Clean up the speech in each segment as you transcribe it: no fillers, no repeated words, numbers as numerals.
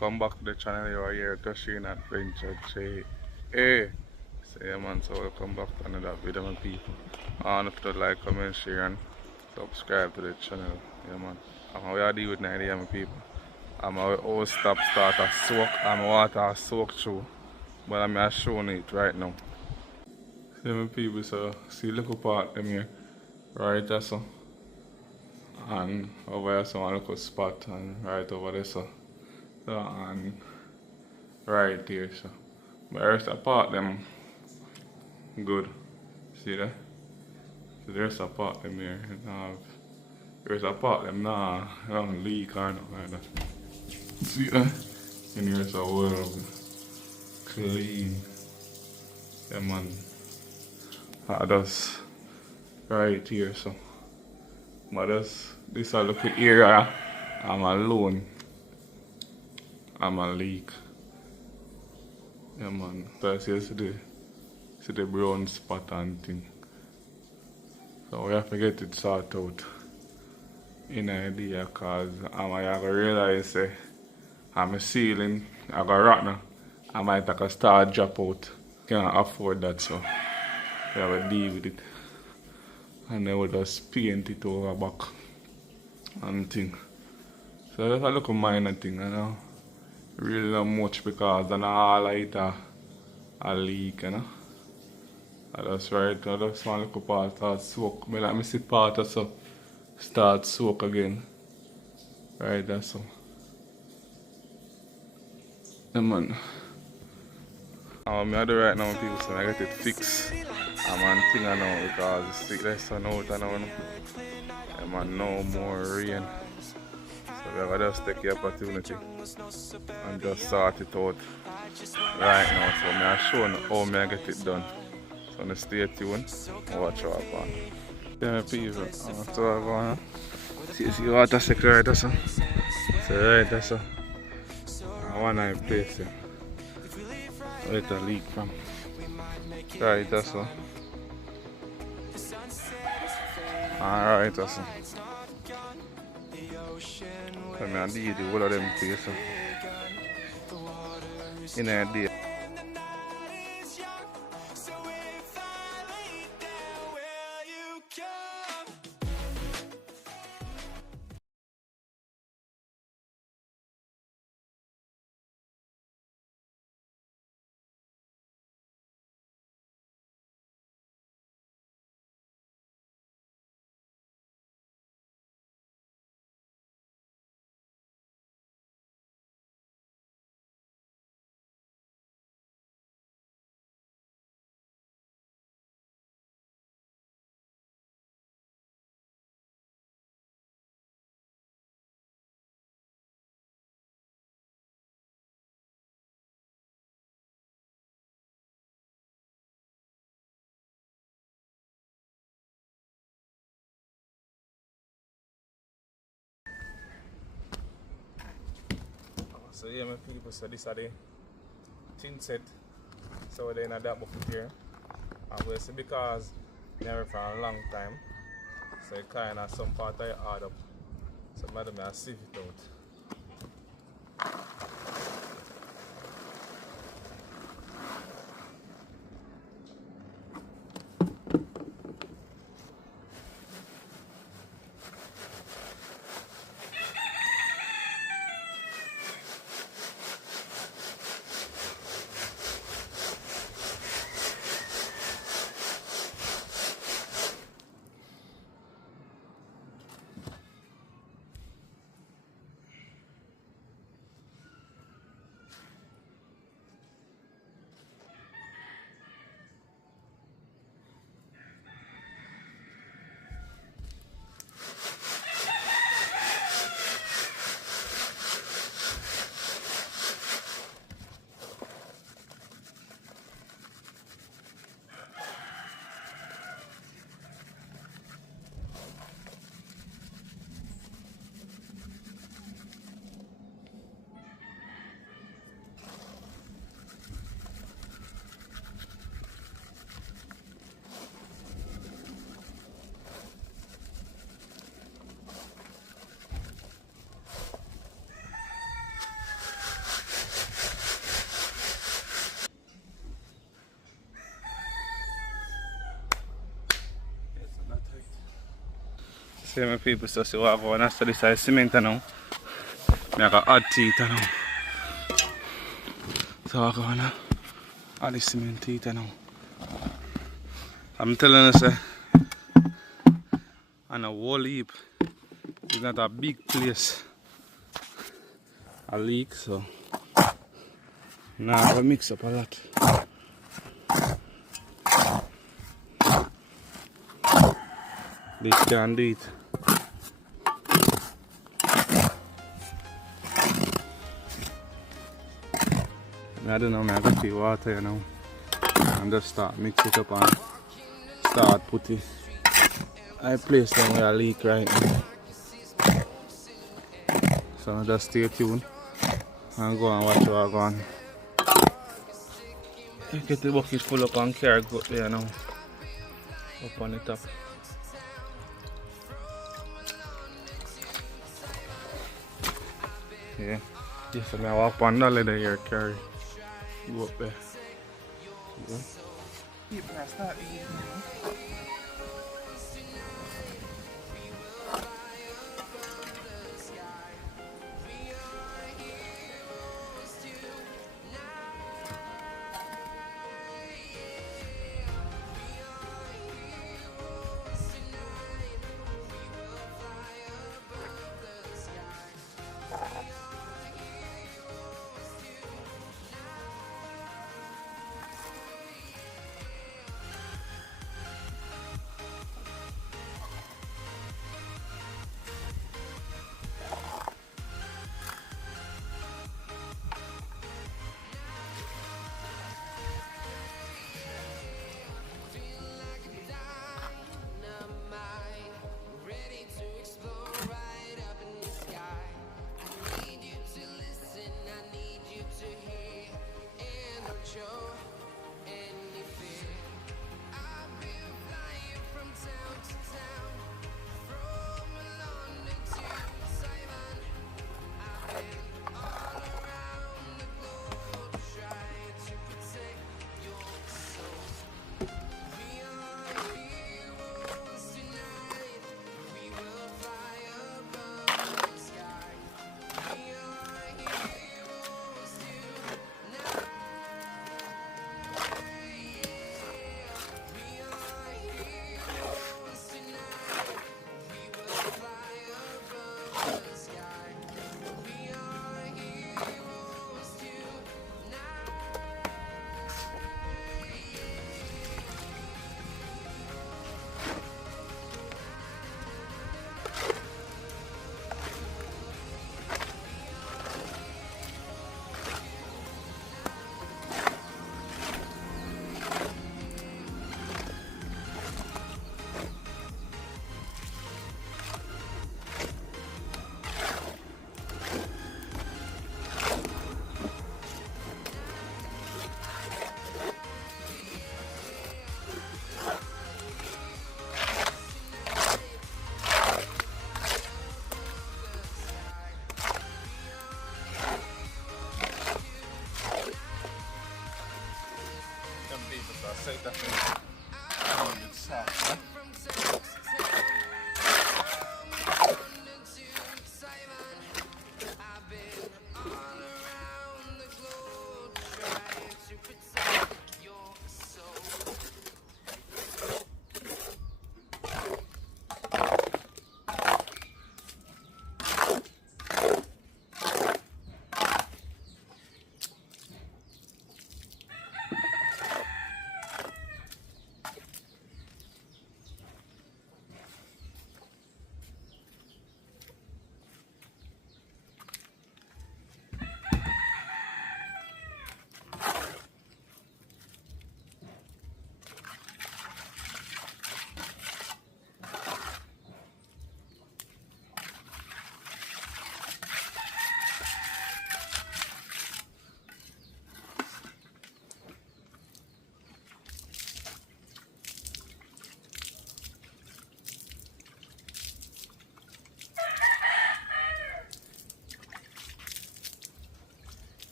welcome back to the channel. You are here to Sheen Adventure J. Hey! So yeah man, so welcome back to another video my people. I don't forget to like, comment, share and subscribe to the channel. Yeah man. I'm how you deal with Nigeria my people. I'm how all stop start a soak and water soak through. But I'm showing it right now. See my people, so see little part them here. Right there so. And over here so one little spot and right over there so. And right here so. But the rest of the part them good. See that? So the rest of the part them here. The rest of the part them don't leak or nothing like that. See that? And here's a world clean. Yeah man. That's right here so. But this a little area I'm alone. I'm a leak. Yeah man. So see the brown spot and thing. So we have to get it sorted out in idea cause I might realize say I'm a ceiling, I got rotten. I might take a start drop out. Can't afford that so we have to deal with it. And then we just paint it over back and thing. So that's a little minor thing, you know. Really not much because then all of it a leak, you know. That's right, that's one little part start soak. But let me see part of so start soak again. Right, that's so. Yeah man. I do right now people so I get it fixed. I'm on thing I know because it's sick less sun out and now. Yeah man, no more rain. So we have to just take the opportunity and just sort it out right now. So I'm showing how I get it done. So stay tuned and watch what happens. Yeah people, so we're going see water sector right there so. So right there so. I want to place it. Where it a leak from. Right there so. Alright that's so. So I deal with all of them things so. In a day. So yeah my people, so this are the tin set. So they're in that bucket here. And we see because never for a long time. So it kind of some part I add up. So madam I sieve it out. See my people so see what I go and study this is cement now. I got add teeth now. So I go and add the cement teeth now. I'm telling you, say, and a whole heap is not a big place. A leak, so now I mix up a lot. This can do it. I don't know, I got the water, you know, and just start mix it up and start put it. I place them where I leak right now. So just stay tuned and go and watch what I go on. Get the bucket full up and carry go there now. Up on the top. Yeah. Yes, I walk on the ladder here, carry. Go up there. Yeah. People are starting eating, you know.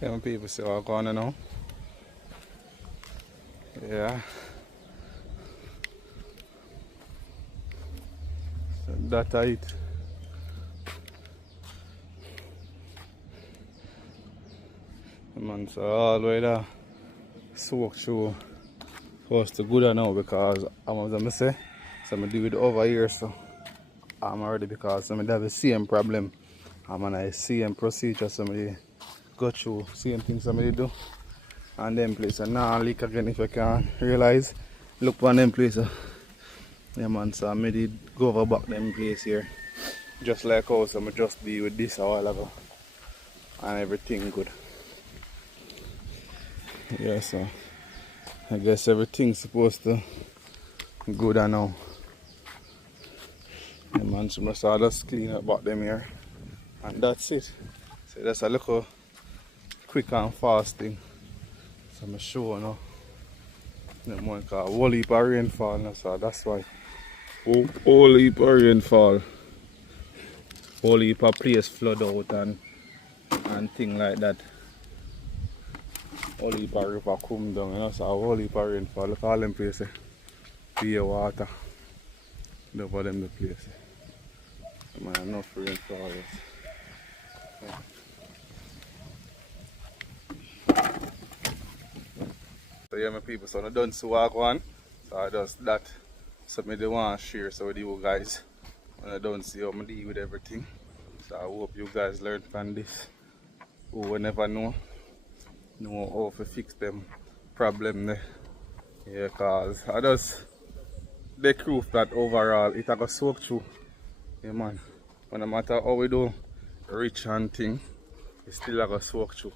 Yeah, my people say what going on now. Yeah. So that it. Man, so all the way there, soak through. Supposed to good now because I'm gonna say, so I do it over here, so I'm already because I have the same problem. I'm on a same procedure, so I go through same things I do. And them place and now leak again if I can realize. Look on them place. Yeah man, so I did go over back them place here. Just like how so I just be with this a while ago. And everything good. Yeah, so I guess everything's supposed to good now. Yeah man, so I just clean up back them here. And that's it. So that's a little quick and fast thing. So I'm sure now. Them one called whole heap of rainfall now, so that's why. Whole heap of rainfall. Whole heap of place flood out and thing like that. Whole heap of river come down, you know, so a whole heap of rainfall. Look all them places. Be water. Look for them the place. Man, enough rainfall. Yeah. So yeah my people, so I done to walk one. So I just that. So I want to share so with you guys. When I don't see how I deal with everything. So I hope you guys learn from this. Who will never know how to fix them problem there. Yeah, cause I just the proof that overall it got soak through. Yeah man. No matter how we do rich and thing, it still got soak through.